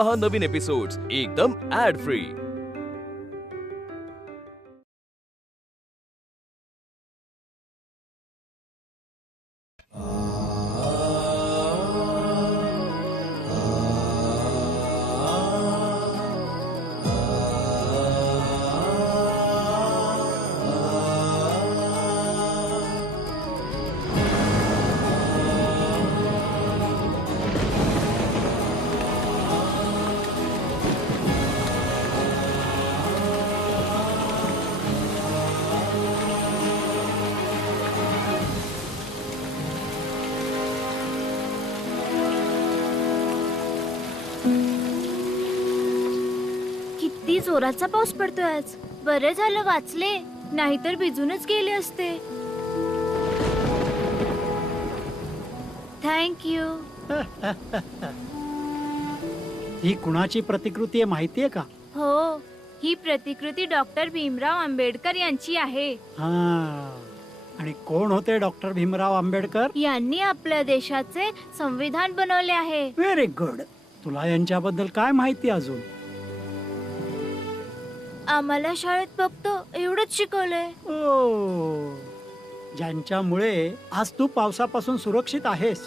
पहा नवीन एपिसोड्स एकदम add free. किती जोराचा पाऊस पडतोय आज। बरं झालं वाचले, नाहीतर भिजूनच गेले असते। Thank you. ही कुणाची प्रतिकृती आहे माहितीये का? हो, ही प्रतिकृती डॉक्टर भीमराव आंबेडकर यांची आहे। आणि कोण होते डॉक्टर भीमराव आंबेडकर? यांनी आपल्या देशाचे संविधान बनवले आहे। Very good. तुला यांच्याबद्दल काय माहिती अजून? आम्हाला शाळेत फक्त एवढंच शिकवलंय। ज्यांच्यामुळे आज तू पावसापासून सुरक्षित आहेस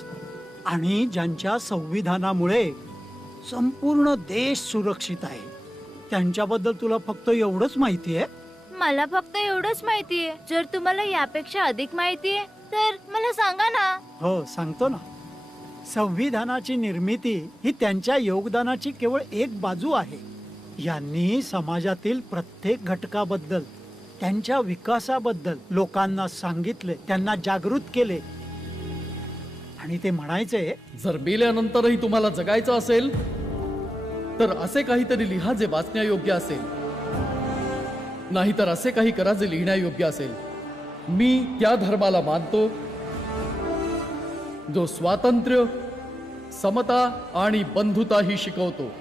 आणि ज्यांच्या संविधानामुळे संपूर्ण देश सुरक्षित आहे, त्यांच्याबद्दल तुला फक्त एवढंच माहिती आहे? मला फक्त एवढंच माहिती आहे। जर तुम्हाला यापेक्षा अधिक माहिती आहे तर मला सांगा ना। हो, सांगतो ना। संविधानाची निर्मिती ही त्यांच्या योगदानाची केवळ एक बाजू आहे। यांनी समाजातील प्रत्येक घटकाबद्दल, त्यांच्या विकासाबद्दल लोकांना सांगितले, त्यांना जागृत केले। आणि ते म्हणायचे, जर मेल्यानंतरही तुम्हाला जगायचं असेल तर असे काहीतरी लिहा जे वाचण्यायोग्य असेल, नाहीतर असे काही करा जे लिहिण्यायोग्य असेल। मी त्या धर्माला मानतो जो स्वातंत्र्य, समता आणि बंधुता ही शिकवतो।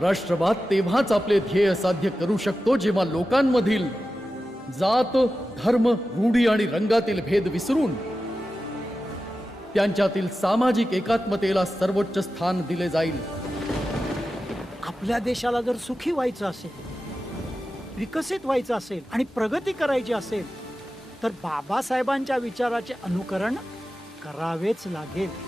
राष्ट्रवाद तेव्हाच आपले ध्येय साध्य करू शकतो जेव्हा लोकांमधील जात, धर्म, रूढी आणि रंगातील भेद विसरून त्यांच्यातील सामाजिक एकात्मतेला सर्वोच्च स्थान दिले जाईल। आपल्या देशाला जर सुखी व्हायचं असेल, विकसित व्हायचं असेल आणि प्रगती करायची असेल तर बाबासाहेबांच्या विचाराचे अनुकरण करावेच लागेल।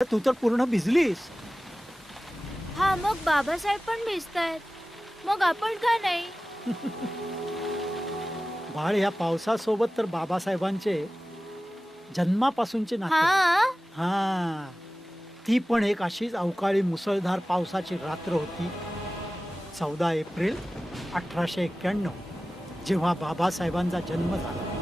तू तर पूर्ण भिजलीस। हा, मग बाबासाहेब पण भिजतायत, मग आपण का नाही? बाळ, या पावसासोबत तर बाबासाहेबांचे जन्मापासूनचे नाते। हा, ती पण एक अशीच अवकाळी मुसळधार पावसाची रात्र होती, 14 एप्रिल 1891, जेव्हा बाबासाहेबांचा जन्म झाला।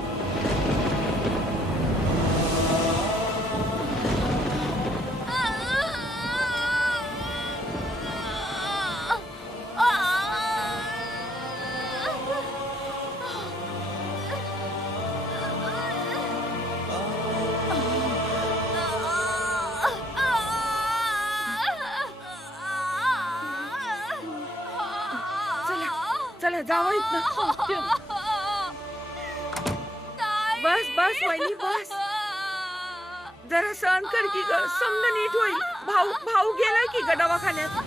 जावं ना. बस बस वहिनी बस. जरा सहन कर की ग, समजा नीट होईल. भाऊ भाऊ गेलाय की ग दवाखान्यात.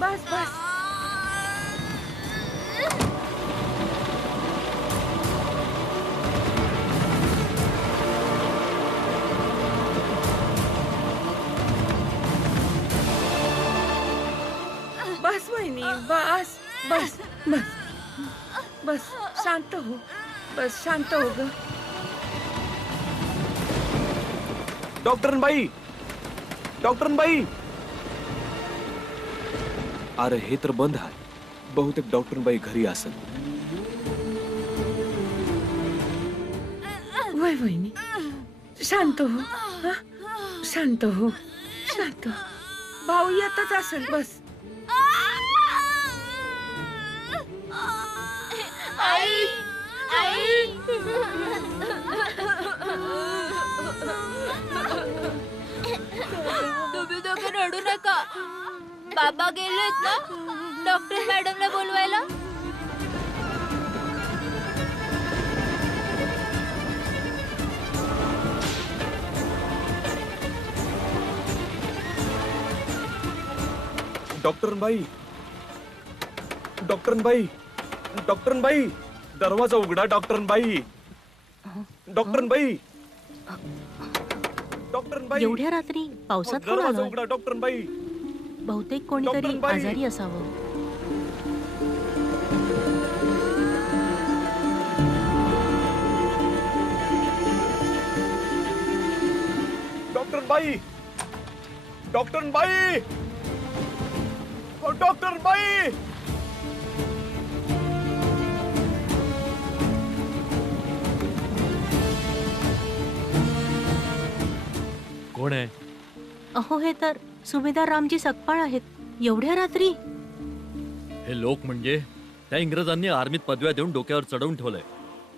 बस बस. बस वहिनी बस बस बस बस शांत हो. बस शांत हो ग. डॉक्टरबाई, डॉक्टरबाई. अरे हे तर बंद आहे. बहुतेक डॉक्टरबाई घरी असेल. वय वहिनी शांत हो. हा? शांत हो. शांत. भाऊ येतच असेल. बस. आई आई तुम्ही दोघे रडू नका. बाबा गेलेत ना डॉक्टर मॅडमला बोलवायला. डॉक्टरबाई, डॉक्टरबाई, डॉक्टरबाई, दरवाजा उघडा. डॉक्टरबाई, डॉक्टरबाई, डॉक्टरबाई. एवढ्या रात्री पावसात कोण दरवाजा आलं? उघडा. डॉक्टरबाई. बहुतेक कोणीतरी डॉक्टरबाई. आजारी असावं. डॉक्टरबाई, डॉक्टरबाई, डॉक्टरबाई. कोण आहे? अहो हे तर सुभेदार रामजी सकपाळ आहेत. एवढ्या रात्री? हे लोक म्हणजे त्या इंग्रजांनी आर्मीत पदव्या देऊन डोक्यावर चढवून ठेवलंय.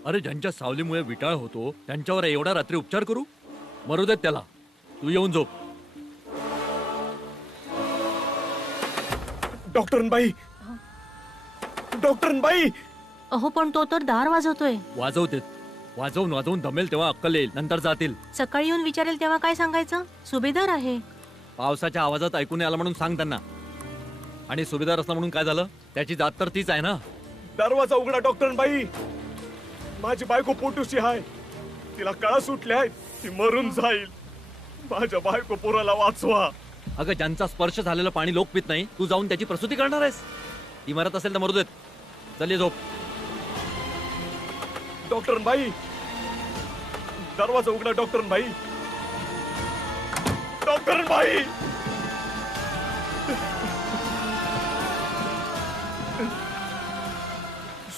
अरे ज्यांच्या सावलीमुळे विटाळ होतो त्यांच्यावर एवढ्या रात्री उपचार करू? मरू देत त्याला. तू येऊन झोप. डॉक्टरबाई, डॉक्टरबाई. अहो पण तो तर दार वाजवतोय. वाजवतेत. वाजवून वाजवून दमेल तेव्हा अक्कल येईल. नंतर जातील. सकाळी येऊन विचारेल तेव्हा काय सांगायचं? सुभेदार आहे. पावसाच्या आवाजात ऐकून आला म्हणून सांग त्यांना. आणि सुभेदार असला म्हणून काय झालं? त्याची जात तर तीच आहे ना. दरवाजा उघडा. डॉक्टरबाई, माझी बायको पोटूशी आहे. तिला कळा सुटल्या. ती मरून जाईल. माझ्या बायको पोराला वाचवा. अगं ज्यांचा स्पर्श झालेलं पाणी लोक पित नाही, तू जाऊन त्याची प्रसूती करणार आहेस? ती मरत असेल तर मरू देत. चल ये झोप. डॉक्टरबाई, दरवाजा उघडा. डॉक्टरबाई, डॉक्टरबाई.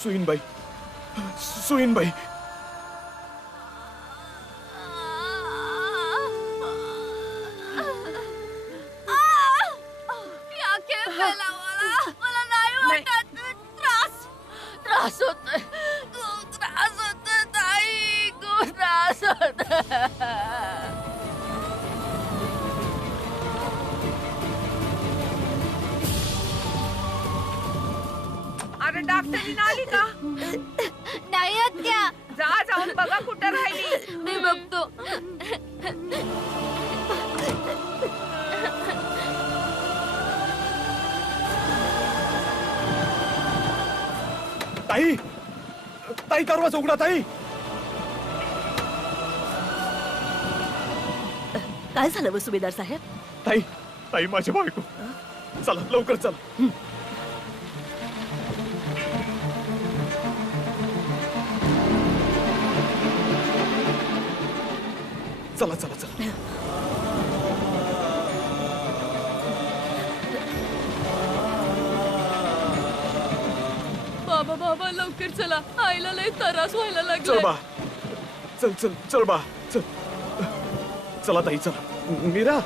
सुईनबाई, सुईनबाई. मला नाही वाटत. त्रास होतोय. खूप त्रास होतोय ताई. खूप त्रास होतोय. अरे डॉक्टरीन आली का? नाही आत्या. जा जाऊन बघा कुठं राहिली. मी बघतो. ताई, ताई दरवाजा उघडा. ताई, काय झालं व सुभेदार साहेब? ताई, ताई माझी बायको. चला लवकर चला. चला चला चला. बाबा बाबा लवकर चला. आईला लय त्रास व्हायला चल लागलाय. बा. चल चल चल बा. चल. चला ताई चला. मीरा.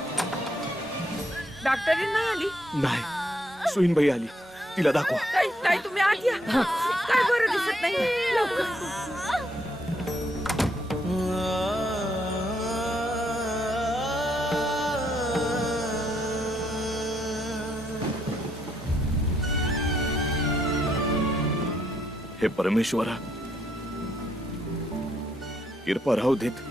डॉक्टरीन नाही आली? नाही, सुईनबाई आली. तिला दाखवा. ताई ताई तुम्ही आत या. काय बरं दिसत नाही. लवकर. हे परमेश्वरा, कृपा राहू देत.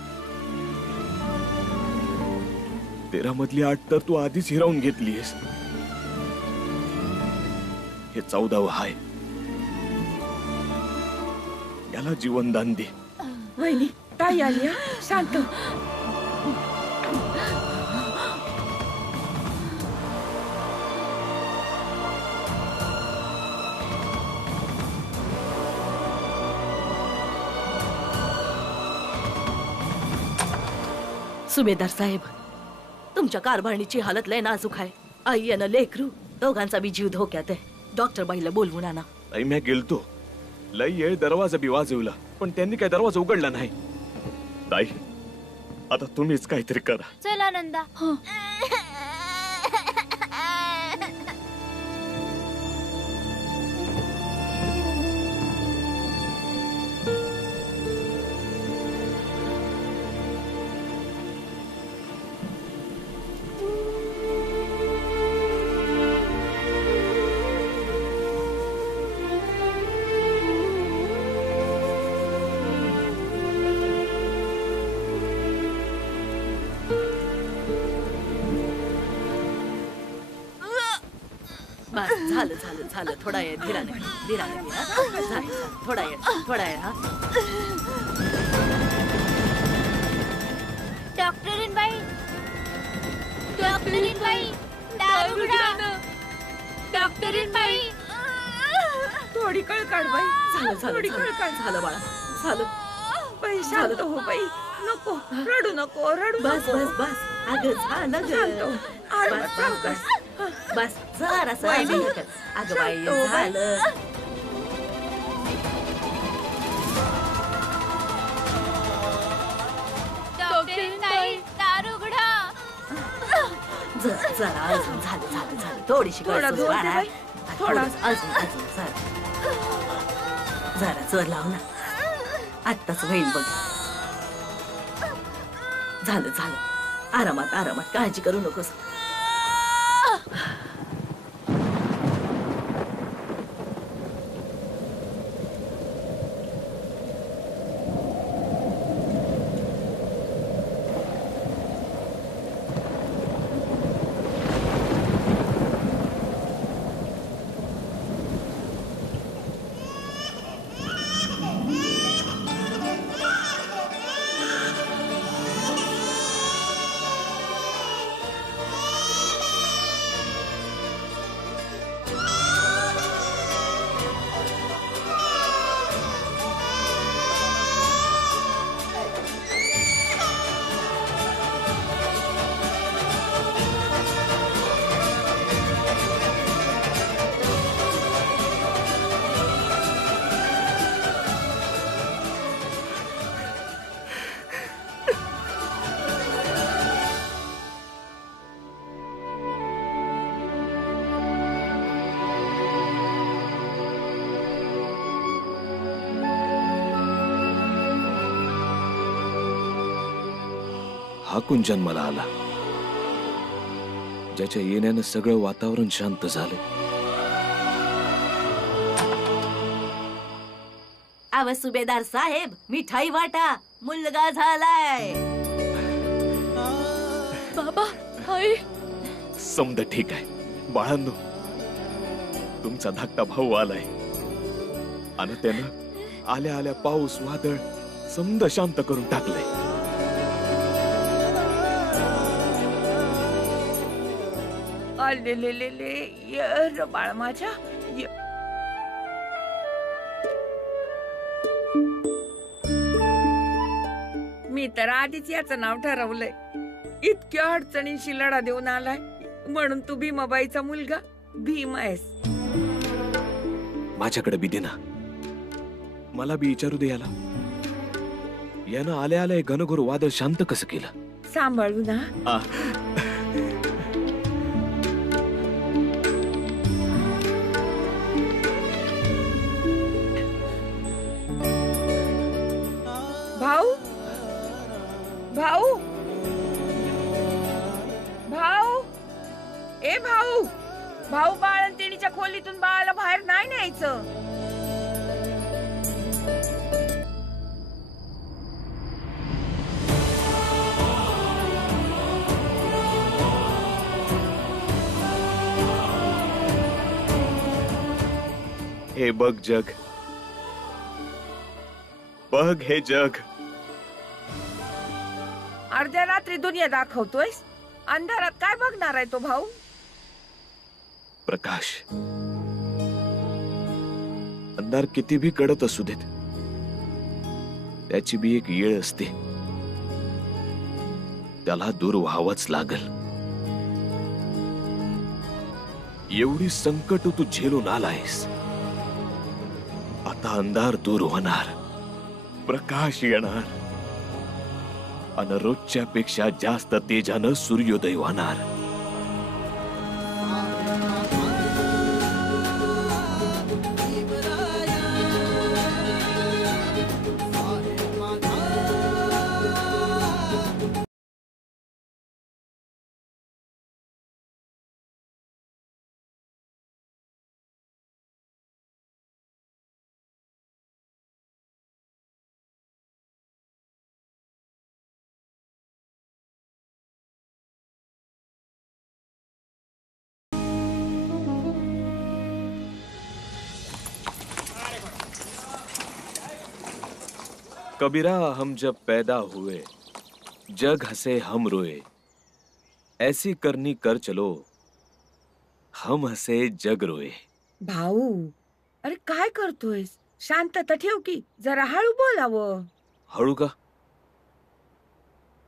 13 मधली 8 तर तू आधीच हिरावून घेतलीयस. हे 14वं आहे. याला जीवनदान दे. वहिनी ताई आली हा. शांत. सुभेदार साहेब, तुमच्या कारभारणीची हालत लय नाजूक आहे. आई आणि लेकरू दोघांचा बी जीव धोक्यात आहे. डॉक्टर बाईला बोलवून आणा. ताई मी गेलतो, लई येळ दरवाजा बी वाजवला, पण त्यांनी काय दरवाजा उघडला नाही. ताई आता तुम्हीच काहीतरी करा. चला नंदा. झालं झालं झालं. थोडा वेळ धीराने धीराने घे, हा. झालं, थोडा वेळ हा. डॉक्टरीनबाई, डॉक्टरीनबाई, दार उघडा. डॉक्टरीनबाई. थोडी कळ काढ बाई. झालं झालं थोडी कळ काढ. झालं बाळा, झालं. बाई शांत हो बाई. नको रडू नको रडू बस नको. बस बस. अगं झालं शांत हो. गं. बस बस बस बस. जरासं वहिनी. अगं बाई शांत हो बाई. झालं. डॉक्टरीनबाई, दार उघडा. जरा अजून. झालं थोडीशी थोडा कळसूस जोर दे बाळा. बाई. थोडा. अजून जरा जोर लाव ना. आत्ताच होईल बघ. झालं. आरामात काळजी करू नकोस. हाकून जन्माला आला, ज्याच्या येण्यानं सगळं वातावरण शांत झालं. आव सुभेदार साहेब, मिठाई वाटा, मुलगा झालाय. बाबा, आई. समद ठीक आहे बाळांनो. तुमचा धाकटा भाऊ आलाय आणि त्यानं आल्या आल्या पाऊस वादळ समद शांत करून टाकलंय. आलेलेले यर बाळ माझ्या. मी तर आधीच याचं नाव ठरवलंय. इतक्या अडचणीशी लढा देऊन आलाय म्हणून तू भीमाबाईचा मुलगा भीम आहेस. माझ्याकडे बी दे ना, मला बी विचारू दे याला. यानं आल्या आल्या घनघोर वादळ शांत कसं केलं. सांभाळू ना. भाऊ भाऊ भाऊ ए भाऊ भाऊ बाळंतिणीच्या खोलीतून बाळाला बाहेर नाही न्यायचं. हे बघ जग, बघ हे जग. अर्ध्या रात्री दुनिया दाखवतोयस. अंधारात काय बघणार आहे तो भाऊ? प्रकाश. अंधार किती भी कडत असू देत, त्याची बी एक येळ असते, त्याला दूर व्हावंच लागल. एवढी संकट तू झेलून आलायस, आता अंधार दूर होणार, प्रकाश येणार, आणि रोजच्या पेक्षा जास्त तेजानं सूर्योदय होणार. कबीरा, हम जब पैदा हुए जग हंसे हम रोए, ऐसी करनी कर चलो हम हंसे जग रोए. भाऊ, अरे काय करतोयस? शांतता ठेव की, जरा हळू बोलावं. हळू का?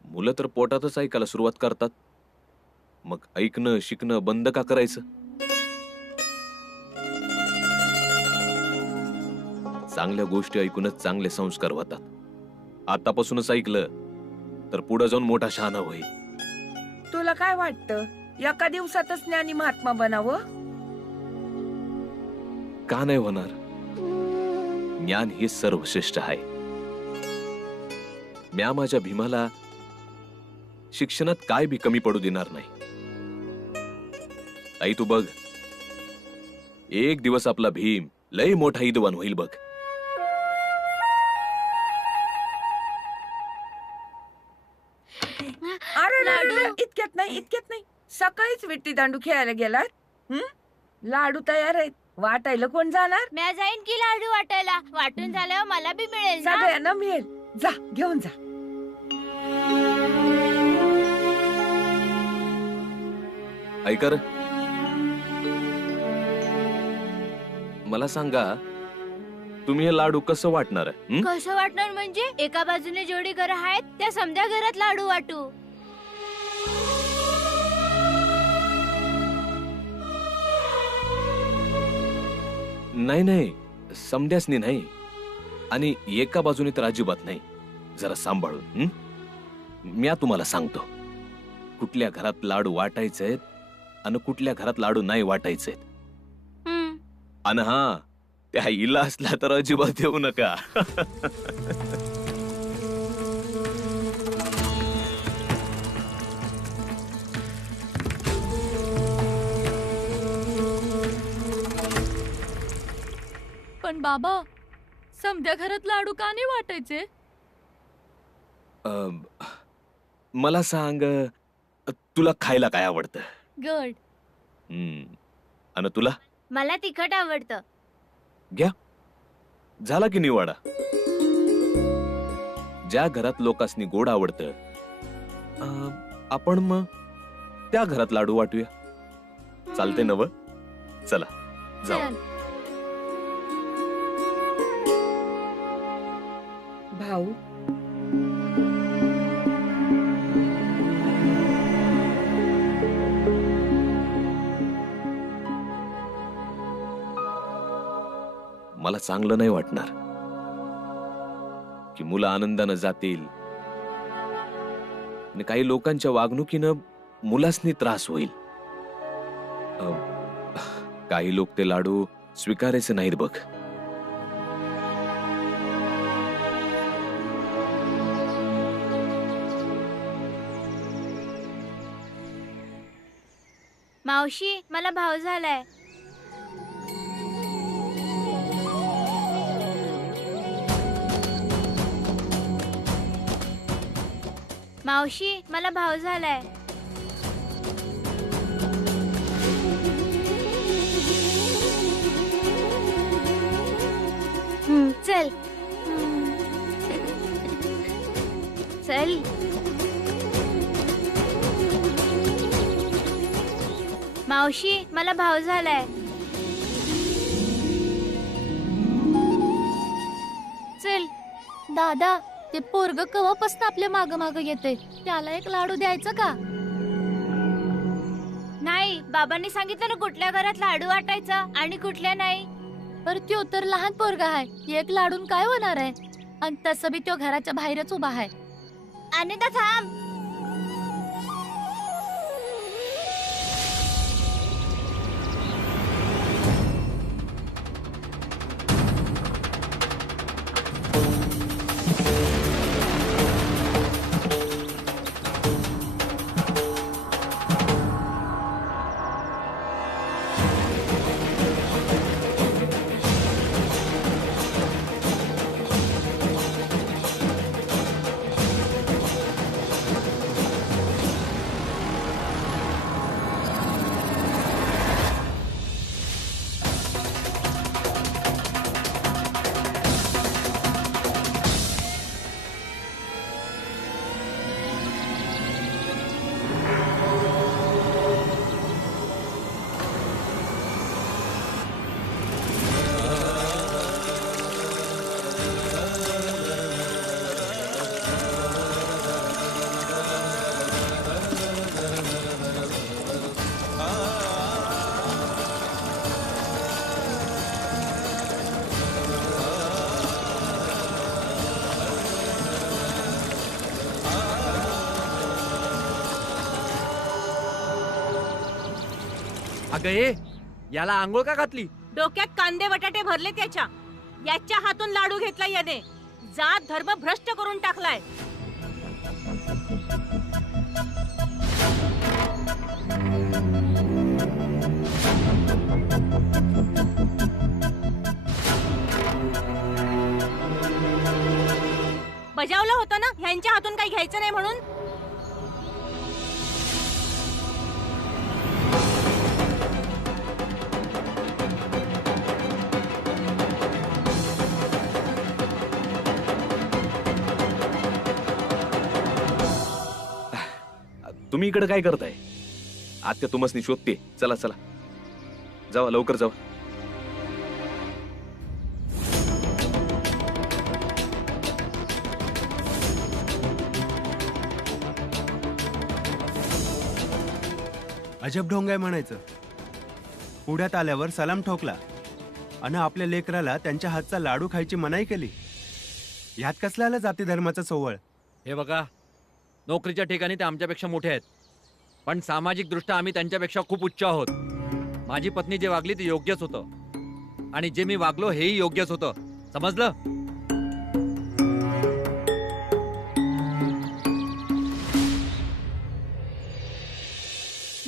मुलं तर पोटातच ऐकायला सुरुवात करतात, मग ऐकणं शिकणं बंद का करायचं? चांगल्या गोष्टी ऐकूनच चांगले संस्कार होतात. आतापासूनच ऐकलं तर पुढे जाऊन मोठा शहाणा होईल. तुला काय वाटतं, एका दिवसातच ज्ञानी महात्मा बनावं? का नाही होणार? ज्ञान हे सर्वश्रेष्ठ आहे. म्या माझ्या भीमाला शिक्षणात काय बी कमी पडू देणार नाही. आई तू बघ, एक दिवस आपला भीम लय मोठा विद्वान होईल बघ. अरे इतक्यात नाही, सकाळीच विट्टी दांडू खेळायला गेलात. लाडू तयार आहेत, वाटायला कोण जाणार? मी जाईन की लाडू वाटायला. वाटून झाल्यावर मला बी मिळेल ना? सगळ्यांना मिळेल. जा घेऊन जा. ऐकर, मला सांगा, तुम्ही हे लाडू कसं वाटणार? कसं वाटणार म्हणजे? एका बाजूने जेवढी घरं आहेत त्या समजा घरात लाडू वाटू. नाही, समध्यासनी नाही, आणि एका बाजूने तर अजिबात नाही. जरा सांभाळून. म्या तुम्हाला सांगतो कुठल्या घरात लाडू वाटायचे आणि कुठल्या घरात लाडू नाही वाटायचे. आणि हा, त्या इला असला तर अजिबात येऊ नका. पण बाबा, समध्या घरात लाडू का नाही वाटायचे? मला सांग, तुला खायला काय आवडतं? गुड. आणि तुला? मला तिखट आवडतं. घ्या, झाला की निवाडा. ज्या घरात लोकांसनी गोड आवडतं, आपण मग त्या घरात लाडू वाटूया. चालते नव? चला जाऊ. भाऊ, मला चांगलं नाही वाटणार की मुलं आनंदानं जातील आणि काही लोकांच्या वागणुकीनं मुलासनी त्रास होईल. काही लोक ते लाडू स्वीकारायचे नाहीत बघ. मावशी, मला भाव झालाय. मावशी, मला भाव झालाय. चल चल. मावशी मला भाव झालाय. चल. दादा ते पोरग कवापासून आपल्या माग माग येते, त्याला एक लाडू द्यायचा का? नाही, बाबांनी सांगितलं ना कुठल्या घरात लाडू वाटायचा आणि कुठल्या नाही. पर त्यो तर लहान पोरगा आहे, एक लाडून काय होणार आहे? आणि तसं बी त्यो घराच्या बाहेरच उभा आहे. आणि थांब. अगं ए, याला आंघोळ का घातली? डोक्यात कांदे बटाटे भरले त्याच्या. याच्या हातून लाडू घेतला याने. जात धर्म भ्रष्ट करून टाकलाय. बजावलं होतं ना ह्यांच्या हातून काही घ्यायचं नाही म्हणून. तुम्ही इकडे काय करताय? आत्या तुम्हाला शोधते. चला चला, जावा लवकर जावा. अजब ढोंग आहे म्हणायचं. पुढ्यात आल्यावर सलाम ठोकला आणि आपल्या लेकराला त्यांच्या हातचा लाडू खायची मनाई केली. ह्यात कसला आला जाती धर्माचा सोवळ? हे बघा, नोकरीच्या ठिकाणी ते आमच्यापेक्षा मोठे आहेत, पण सामाजिक दृष्ट्या आम्ही त्यांच्यापेक्षा खूप उच्च आहोत. माझी पत्नी जे वागली ते योग्यच होतं आणि जे मी वागलो हेही योग्यच होतं. समजलं?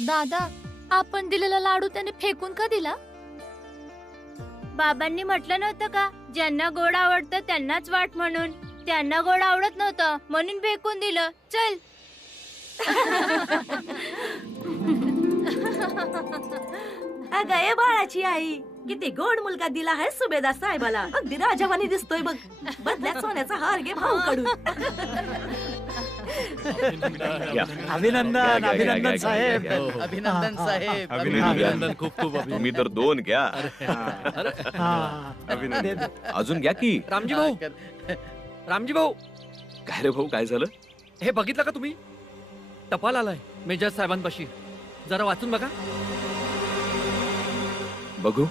दादा, आपण दिलेला लाडू त्याने फेकून का दिला? बाबांनी म्हटलं नव्हतं का, ज्यांना गोड आवडतं त्यांनाच वाट म्हणून. त्यांना गोड आवडत नव्हतं म्हणून फेकून दिलं. चल. अगं ए बाळाची आई, किती गोड मुलगा दिला आहे सुभेदार साहेबाला. अगदी राजवानी दिसतोय बघ. बदल्यात सोन्याचा हार घे भाऊ कडून. अभिनंदन अभिनंदन साहेब. अभिनंदन साहेब. अभिनंदन, खूप खूप तुम्ही तर 2 घ्या. अभिनंदन. अजून घ्या की. रामजी भाऊ, रामजी भाऊ, काय रे भाऊ, काय झालं? हे बघितलं का तुम्ही? टपाल आलाय मेजर साहेबांपाशी. जरा वाचून बघा. बघू.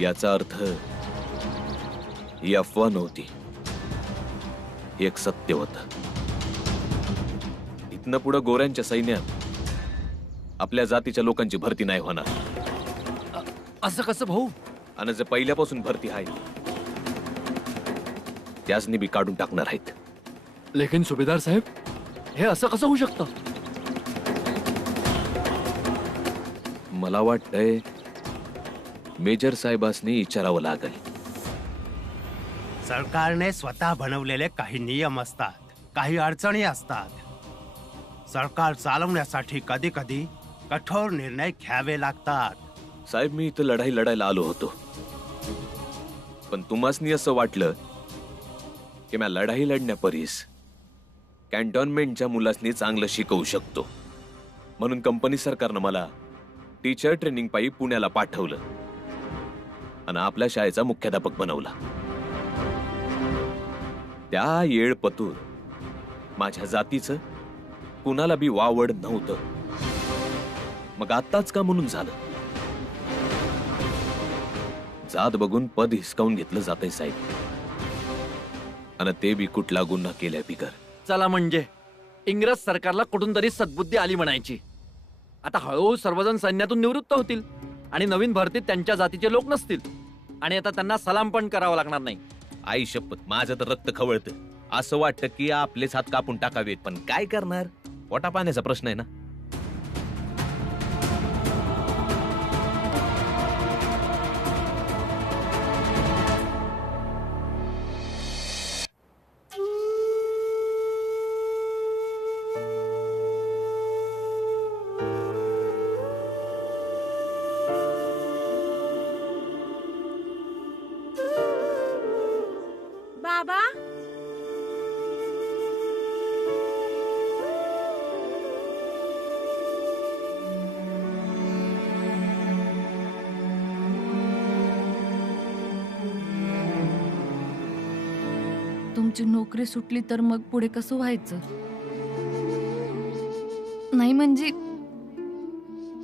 याचा अर्थ ही अफवा नव्हती, एक सत्य होतं. इथनं पुढे गोऱ्यांच्या सैन्यात आपल्या जातीच्या लोकांची भरती नाही होणार. असं कसं भाऊ? आणि जे पहिल्यापासून भरती आहे त्यासनी बी काढून टाकणार आहेत. लेकिन सुभेदार साहेब, हे असं कसं होऊ शकतं? मला वाटतंय मेजर साहेबांनी विचारावं लागेल. सरकारने स्वतः बनवलेले काही नियम असतात, काही अडचणी असतात. सरकार चालवण्यासाठी कधी कधी कठोर निर्णय घ्यावे लागतात. साहेब, मी इथं लढाई लढायला आलो होतो, पण तुम्हासनी असं वाटलं की मी लढाई लढण्यापरीस कॅन्टॉन्मेंटच्या मुलासनी चांगलं शिकवू शकतो, म्हणून कंपनी सरकारनं मला टीचर ट्रेनिंग पायी पुण्याला पाठवलं आणि आपल्या शाळेचा मुख्याध्यापक बनवला. त्या येळपतूर माझ्या जातीचं कुणाला बी वावड नव्हतं. मग आत्ताच का म्हणून झालं? जात बघून पद हिसकावून घेतलं जातंय साहेब, आणि ते बी कुठला गुन्हा केल्या बिगर. चला म्हणजे इंग्रज सरकारला कुठून तरी सद्बुद्धी आली म्हणायची. आता हळूहळू सर्वजण सैन्यातून निवृत्त होतील आणि नवीन भरतीत त्यांच्या जातीचे लोक नसतील, आणि आता त्यांना सलाम पण करावा लागणार नाही. आई शपथ, माझं तर रक्त खवळतं. असं वाटतं की आपलेच हात कापून टाकावेत, पण काय करणार? पोटा पाण्याचा प्रश्न आहे ना. बाबा, तुमची नोकरी सुटली तर मग पुढे कसं व्हायचं? नाही म्हणजे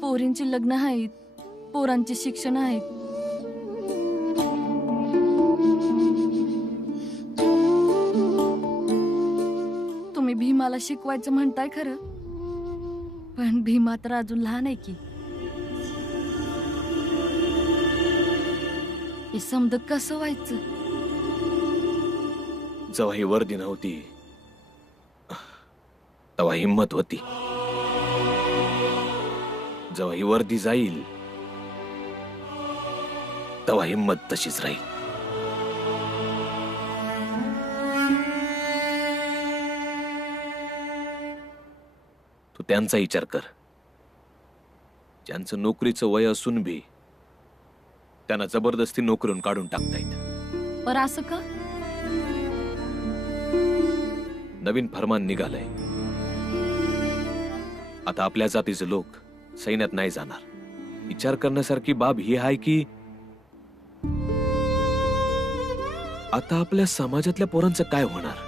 पोरींची लग्न आहेत, पोरांची शिक्षण आहेत. तुम्ही भीमाला शिकवायचं म्हणताय खरं, पण भीमा तर अजून लहान आहे की. हे समजा कसं व्हायचं? जेव्हा ही वर्दी नव्हती तेव्हा हिंमत होती. जेव्हा ही वर्दी जाईल तेव्हा हिंमत तशीच राहील. तू त्यांचा विचार कर, ज्यांचं नोकरीचं वय असून बी त्यांना जबरदस्ती नोकरीतून काढून टाकतायत. पर असं का? नवीन फरमान निघालंय. आता आपल्या जातीचे लोक सैन्यात नाही जाणार. विचार करण्यासारखी बाब ही आहे की आता आपल्या समाजातल्या पोरांचं काय होणार?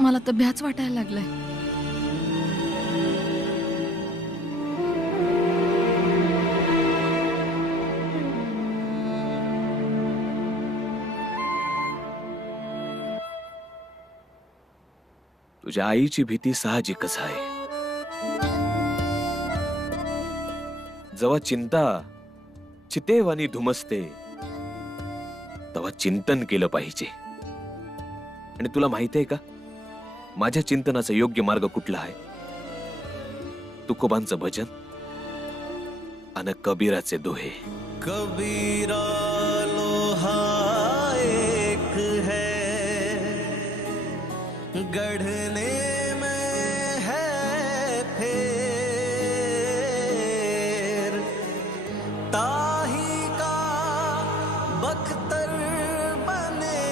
मला तर भ्याच वाटायला लागलाय. तुझ्या आईची भीती साहजिकच आहे. जेव्हा चिंता चितेवानी धुमसते तेव्हा चिंतन केलं पाहिजे. आणि तुला माहिती आहे का, माझ्या चिंतनाचा योग्य मार्ग कुठला आहे? तुकोबांचं भजन आणि कबीराचे दोहे. कबीरा लोहा एक है, गढ़ने में है फेर, ताही का बख्तर बने,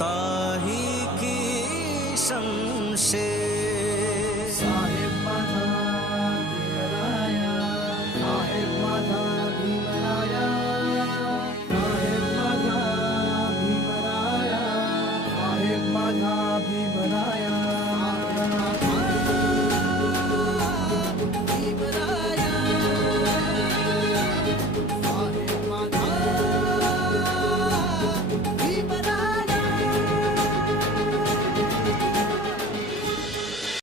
ताही की शमशेर.